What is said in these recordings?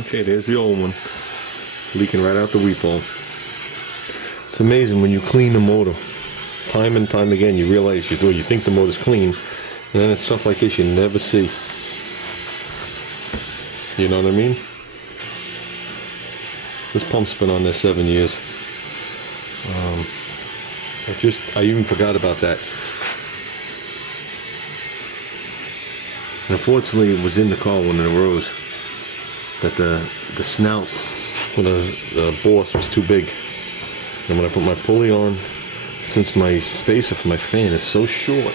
Okay, there's the old one, leaking right out the weep hole. It's amazing when you clean the motor, time and time again, you realize you think the motor's clean, and then it's stuff like this you never see. You know what I mean? This pump's been on there 7 years. I even forgot about that. And unfortunately, it was in the car when it arose that the snout for the boss was too big. And when I put my pulley on, since my spacer for my fan is so short,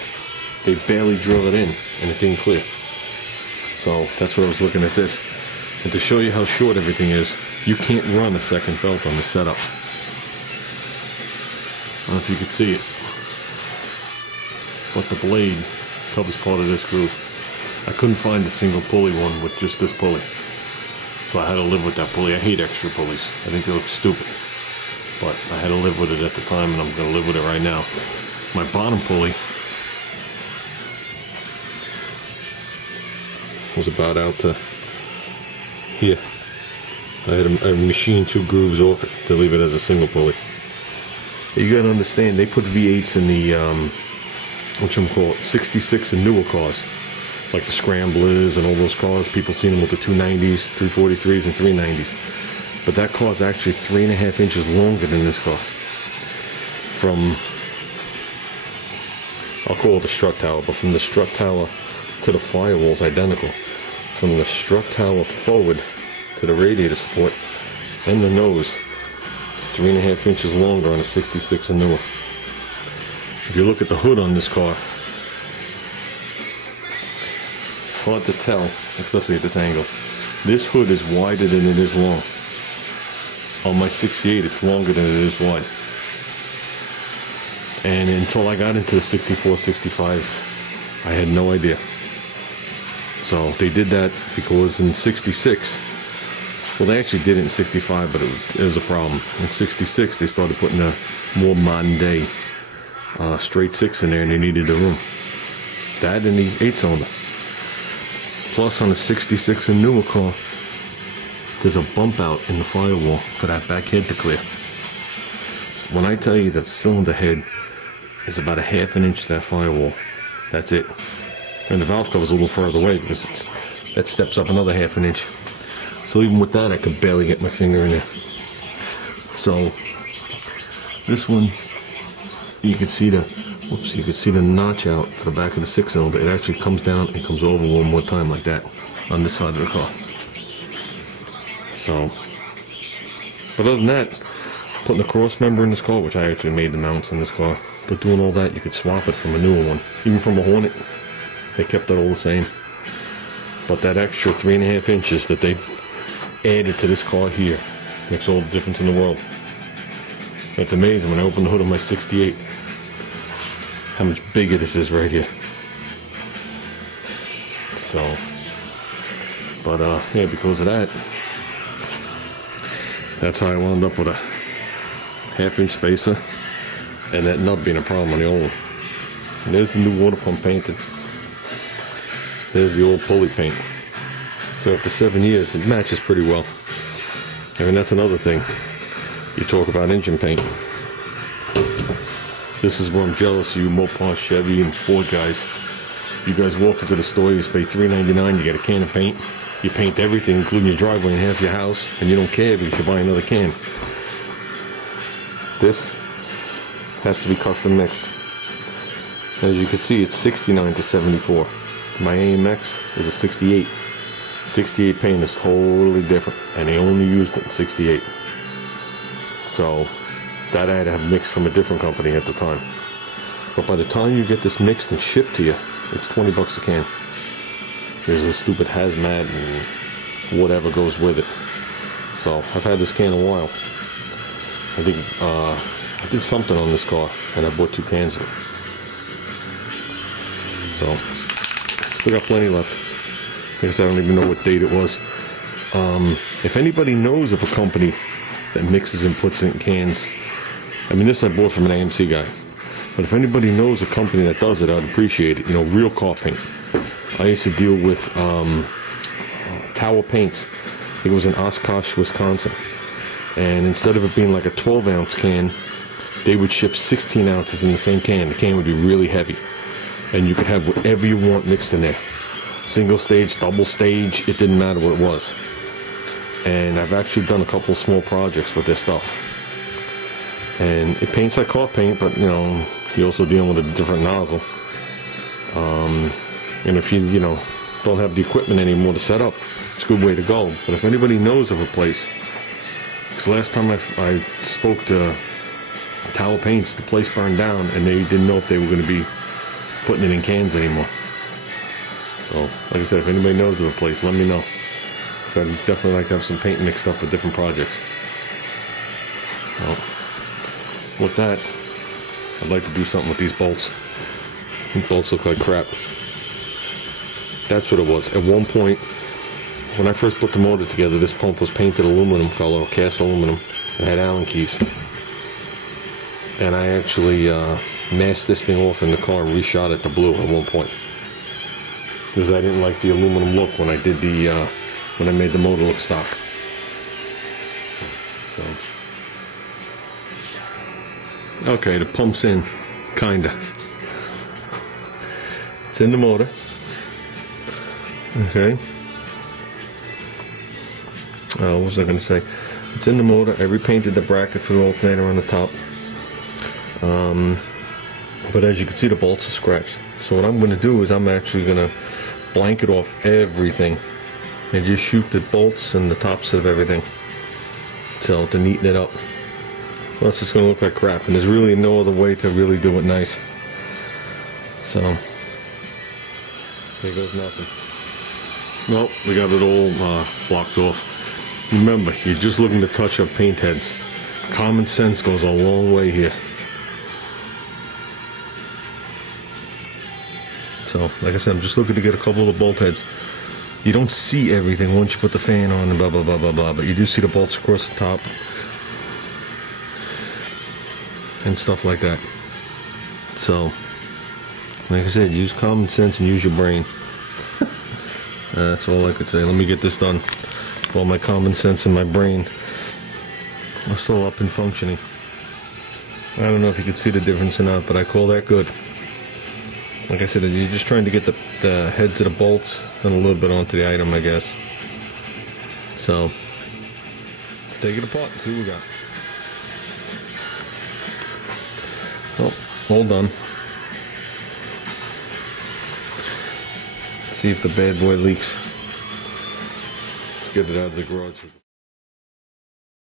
they barely drill it in, and it didn't clear. So that's what I was looking at this. And to show you how short everything is, you can't run a second belt on the setup. I don't know if you can see it, but the blade covers part of this groove. I couldn't find a single pulley one with just this pulley, so I had to live with that pulley. I hate extra pulleys. I think they look stupid, but I had to live with it at the time, and I'm going to live with it right now. My bottom pulley was about out to here. I had I machined 2 grooves off it to leave it as a single pulley. You gotta understand, they put V8s in the whatchamacallit, 66 and newer cars, like the Scramblers and all those cars. People seen them with the 290s, 343s, and 390s. But that car's actually 3.5 inches longer than this car. From, I'll call it the strut tower, but from the strut tower to the firewall's identical. From the strut tower forward to the radiator support and the nose, it's 3.5 inches longer on a 66 and newer. If you look at the hood on this car, it's hard to tell, especially at this angle. This hood is wider than it is long. On my 68, it's longer than it is wide. And until I got into the 64, 65s, I had no idea. So they did that because in 66, well, they actually did it in 65, but it was a problem. In 66, they started putting a more modern day straight 6 in there, and they needed the room. That and the 8-cylinder. Plus, on the 66 and newer car, there's a bump out in the firewall for that back head to clear. When I tell you the cylinder head is about 1/2 inch to that firewall, that's it. And the valve cover's a little further away because that steps up another 1/2 inch. So even with that, I could barely get my finger in there. So this one, you can see the notch out for the back of the 6-cylinder. It actually comes down and comes over one more time like that on this side of the car. So, but other than that, putting a cross member in this car, which I actually made the mounts in this car, but doing all that, you could swap it from a newer one, even from a Hornet. They kept it all the same. But that extra 3.5 inches that they added to this car here makes all the difference in the world. It's amazing when I open the hood of my 68 how much bigger this is right here. So, but yeah, because of that, that's how I wound up with a 1/2 inch spacer and that nut being a problem on the old one. And there's the new water pump painted. There's the old pulley paint. So after 7 years, it matches pretty well. I mean, that's another thing. You talk about engine paint. This is where I'm jealous of you Mopar, Chevy, and Ford guys. You guys walk into the store, you pay $3.99, you get a can of paint. You paint everything, including your driveway and half your house, and you don't care because you buy another can. This has to be custom mixed. As you can see, it's 69 to 74. My AMX is a 68. 68 paint is totally different, and they only used it in 68. So that I had to have mixed from a different company at the time. But by the time you get this mixed and shipped to you, it's 20 bucks a can. There's a stupid hazmat and whatever goes with it. So I've had this can a while. I think I did something on this car, and I bought 2 cans of it. So still got plenty left. I guess I don't even know what date it was. If anybody knows of a company that mixes and puts in cans, I mean, this I bought from an AMC guy. But if anybody knows a company that does it, I'd appreciate it. You know, real car paint. I used to deal with Tower Paints. think it was in Oshkosh, Wisconsin. And instead of it being like a 12-ounce can, they would ship 16 ounces in the same can. The can would be really heavy. And you could have whatever you want mixed in there. Single stage, double stage, it didn't matter what it was. And I've actually done a couple of small projects with this stuff. And it paints like car paint, but you know, you're also dealing with a different nozzle. And if you don't have the equipment anymore to set up, it's a good way to go. But if anybody knows of a place, because last time I spoke to Tower Paints, the place burned down, and they didn't know if they were going to be putting it in cans anymore. So, like I said, if anybody knows of a place, let me know. Because I'd definitely like to have some paint mixed up with different projects. Well, with that, I'd like to do something with these bolts. These bolts look like crap. That's what it was. At one point, when I first put the motor together, this pump was painted aluminum color, or cast aluminum, and had Allen keys. And I actually masked this thing off in the car and reshot it to blue at one point. Because I didn't like the aluminum look when I did the, when I made the motor look stock. So. Okay, the pump's in, kinda. It's in the motor. Okay. What was I going to say? It's in the motor. I repainted the bracket for the alternator on the top. But as you can see, the bolts are scratched. So what I'm going to do is I'm actually going to blanket off everything and just shoot the bolts and the tops of everything. So to neaten it up. Well, it's just going to look like crap, and there's really no other way to really do it nice. So there goes nothing. Well, we got it all blocked off. Remember, you're just looking to touch up paint heads. Common sense goes a long way here. So, like I said, I'm just looking to get a couple of the bolt heads. You don't see everything once you put the fan on and blah, blah, blah, blah, blah, but you do see the bolts across the top. And stuff like that. So, like I said, use common sense and use your brain. That's all I could say. Let me get this done. All my common sense and my brain are still up and functioning. I don't know if you can see the difference or not, but I call that good. Like I said, you're just trying to get the heads of the bolts and a little bit onto the item, I guess. So, let's take it apart and see what we got. Well, all done. See if the bad boy leaks. Let's get it out of the garage.